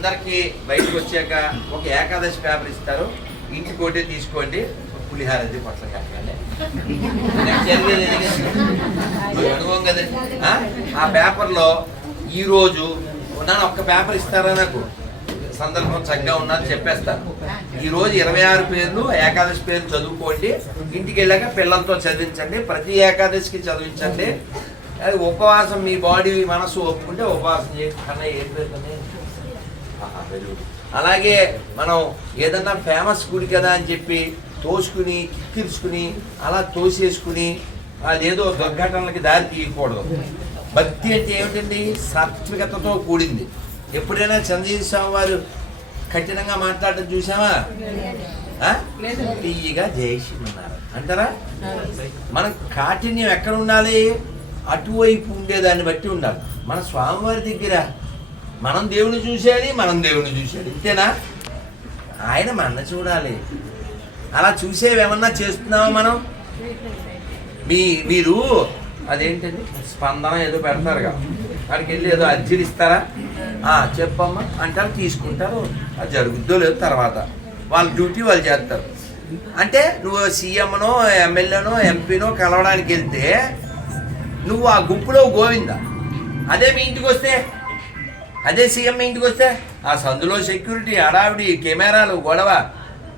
అందరికీ వచ్చాక ఒక ఏకాదశి పేపర్ ఇస్తారు. ఇంటికి ఒకటే తీసుకోండి. పులిహార అది పట్ల అనుభవం కదండి ఆ? పేపర్లో ఈరోజు నన్ను ఒక్క పేపర్ ఇస్తారా నాకు? సందర్భం చక్కగా ఉన్నది చెప్పేస్తాను. ఈరోజు ఇరవై ఆరు పేర్లు ఏకాదశి పేర్లు చదువుకోండి. ఇంటికి వెళ్ళాక పిల్లలతో చదివించండి. ప్రతి ఏకాదశికి చదివించండి. ఉపవాసం మీ బాడీ మనసు ఒప్పుకుంటే ఉపవాసం చేయండి. కన్నా ఏం పేరు అలాగే మనం ఏదన్నా ఫేమస్ గుడి కదా అని చెప్పి తోసుకుని కిక్కిర్చుకుని అలా తోసేసుకుని అదేదో దుర్ఘటనలకి దారి తీయకూడదు. భక్తి అంటే ఏమిటండి? సాత్వికతతో కూడింది. ఎప్పుడైనా చంద్రజీవి స్వామి వారు కఠినంగా మాట్లాడటం చూసామా? తీయగా జయశ్రీమన్నారు అంటారా? మన కాఠిన్యం ఎక్కడ ఉండాలి? అటువైపు ఉండేదాన్ని బట్టి ఉండాలి. మన స్వామివారి దగ్గర మనం దేవుని చూసేది మనం దేవుని చూసేది. ఇంతేనా? ఆయన మన చూడాలి. అలా చూసేవి ఏమన్నా చేస్తున్నావా మనం? మీ మీరు అదేంటండి? స్పందన ఏదో పెడతారుగా. అక్కడికి వెళ్ళి ఏదో అర్జీలు ఇస్తారా? చెప్పమ్మా. అంటారు తీసుకుంటారు. అది జరుగుద్దో లేదో తర్వాత. వాళ్ళ డ్యూటీ వాళ్ళు చేస్తారు. అంటే నువ్వు సీఎంనో ఎమ్మెల్యేనో ఎంపీనో కలవడానికి వెళ్తే నువ్వు ఆ గుంపులో గోవింద. అదే మీ ఇంటికి వస్తే అదే సీఎం ఇంటికి వస్తే? ఆ సందులో సెక్యూరిటీ హడావిడి కెమెరాలు గొడవ.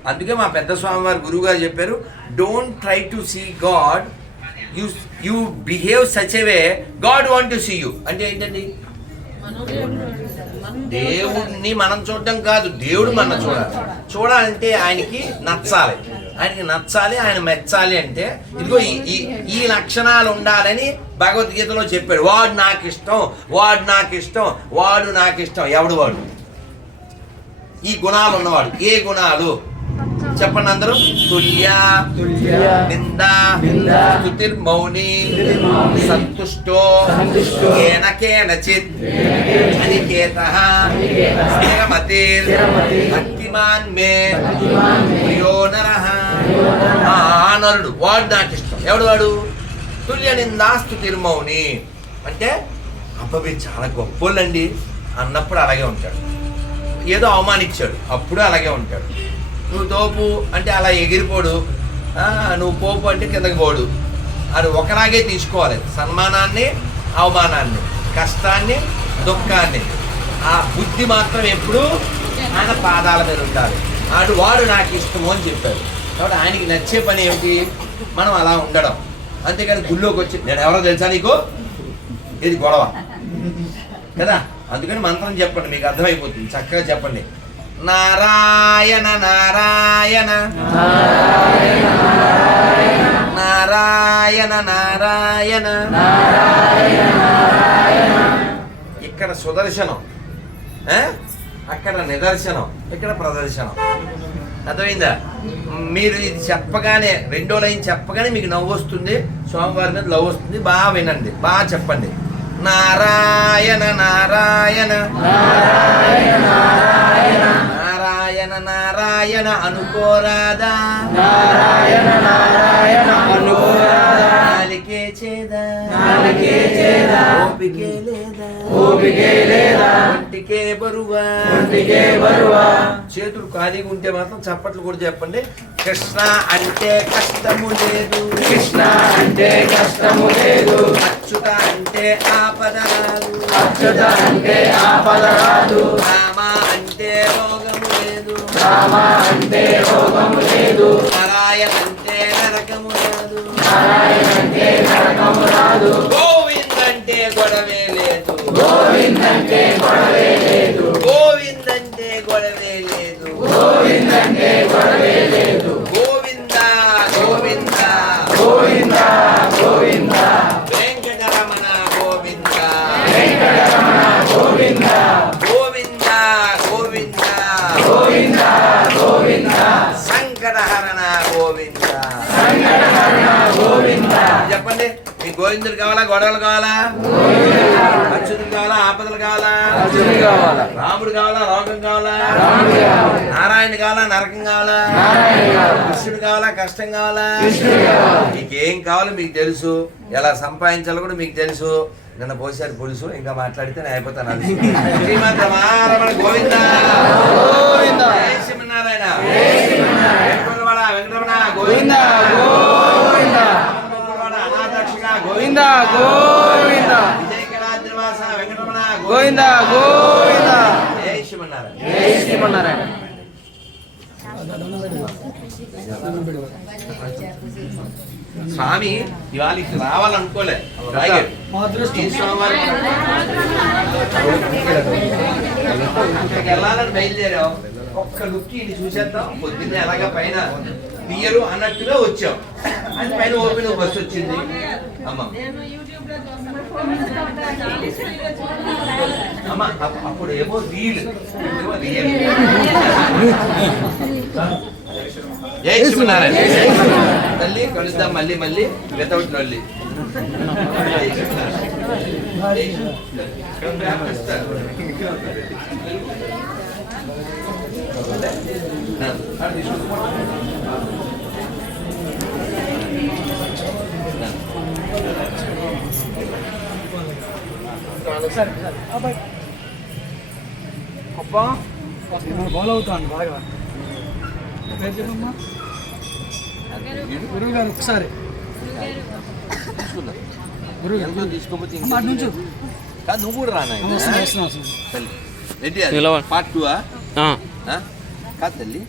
అందుకే మా పెద్ద స్వామివారి గురువుగారు చెప్పారు don't try to see God you you behave such way God want to see you అంటే ఏంటండి? దేవుణ్ణి మనం చూడడం కాదు దేవుడు మన చూడాలి. చూడాలంటే ఆయనకి నచ్చాలి. ఆయనకి నచ్చాలి ఆయన మెచ్చాలి అంటే ఇదిగో ఈ- ఈ లక్షణాలు ఉండాలని భగవద్గీతలో చెప్పాడు. వాడు నాకు ఇష్టం వాడు నాకు ఇష్టం వాడు నాకు ఇష్టం ఎవడు వాడు? ఈ గుణాలు ఉన్నవాడు. ఏ గుణాలు? చెప్పండి అందరూ. తుల్య తుల్య, నింద నింద, స్తుతిర్మౌని స్తుతిర్మౌని, సంతుష్టో అనికేత స్థిరమతిర్, భక్తిమాన్ మే ప్రియో నరః నరుడు వాడు నాకు ఇష్టం. ఎవడు వాడు? తుల్య నిందా తిరుమౌని అంటే అబ్బవి చాలా గొప్పోళ్ళండి. అన్నప్పుడు అలాగే ఉంటాడు. ఏదో అవమానించాడు అప్పుడు అలాగే ఉంటాడు. నువ్వు తోపు అంటే అలా ఎగిరిపోడు. నువ్వు పోపు అంటే కిందకి పోడు. అది ఒకలాగే తీసుకోవాలి. సన్మానాన్ని అవమానాన్ని కష్టాన్ని దుఃఖాన్ని. ఆ బుద్ధి మాత్రం ఎప్పుడూ ఆయన పాదాల మీద ఉండాలి. అటు వాడు నాకు ఇష్టము అని చెప్పాడు. కాబట్టి ఆయనకి నచ్చే పని ఏమిటి? మనం అలా ఉండడం. అంతేకాని గుళ్ళోకి వచ్చి నేను ఎవరో తెలుసా నీకు? ఇది గొడవ. కదా? అందుకని మంత్రం చెప్పండి మీకు అర్థమైపోతుంది. చక్కగా చెప్పండి. నారాయణ నారాయణ నారాయణ నారాయణ ఇక్కడ సుదర్శనం అక్కడ నిదర్శనం ఇక్కడ ప్రదర్శనం. అర్థమైందా? మీరు ఇది చెప్పగానే రెండో లైన్ చెప్పగానే మీకు నవ్వు వస్తుంది. స్వామివారి మీద లవ్ వస్తుంది. బాగా వినండి. బాగా చెప్పండి. నారాయణ నారాయణ. నారాయణ నారాయణ అనుకోరాదా? నారాయణ నారాయణ అనుకోరాదా నాలికే చేదా? నాలికే చేదా ఓపికే లేదా? ఓపికే లేదా ఒంటికే బరువా ఒంటికే బరువా? చేతులు ఖాళీగా ఉంటే మాత్రం చప్పట్లు కూడా చెప్పండి. కృష్ణ అంటే కష్టము లేదు. కృష్ణ అంటే కష్టము లేదు. అచ్యుత అంటే ఆపద రాదు. అచ్యుత అంటే ఆపద రాదు. రామ అంటే రోగము లేదు. రామ అంటే రోగము లేదు. నారాయణ అంటే నరకము రాదు. నారాయణ అంటే నరకము రాదు. గోవింద్ అంటే గొడవే లేదు. గోవింద్ అంటే గొడవే గోవిందుడు కావాలా గొడవలు కావాలా? అచ్యుతుడు కావాలా ఆపదలు కావాలా? అర్జునుడు కావాలా. రాముడు కావాలా రోగం కావాలా? నారాయణ కావాలా. నరకం కావాలా? కృష్ణుడు కావాలా కష్టం కావాలా? మీకు కావాలో మీకు తెలుసు. ఎలా సంపాదించాలో కూడా మీకు తెలుసు. నిన్న పోసారు పులుసు ఇంకా మాట్లాడితే నేను అయిపోతాను అది. శ్రీమద్ రమారమణ గోవింద? గోవింద. జై శ్రీమన్నారాయణ. వెంకటరమణ, గోవింద వెంకటరమణ, అనాథరక్షక, గోవింద గోవింద. గోవింద గోవింద. శ్రీమన్నారాయణ. స్వామి ఇవాళ ఇక్కడ రావాలనుకోలే. వెళ్ళాలని బయలుదేరాం. ఒక్క లుక్ ఇది చూసేద్దాం. పొద్దున్నే అలాగా పైన తీయరు అన్నట్టుగా వచ్చాం. అది పైన ఓపెన్ బస్సు వచ్చింది. అమ్మ. అమ్మ అప్- అప్పుడు ఏమో రీల్. జై శ్రీమన్నారాయణ. తల్లి కలుద్దాం మళ్ళీ మళ్ళీ. వితౌట్ నల్లి. ఫాలో అవుతాను బాగా. పేరు చెప్పమ్మా? గురువు గారు ఒకసారి. గురువు గారు. తీసుకోపోతే నుంచి. కాదు నువ్వు కూడా రానా. పార్ట్ టూ కాదు తల్లి.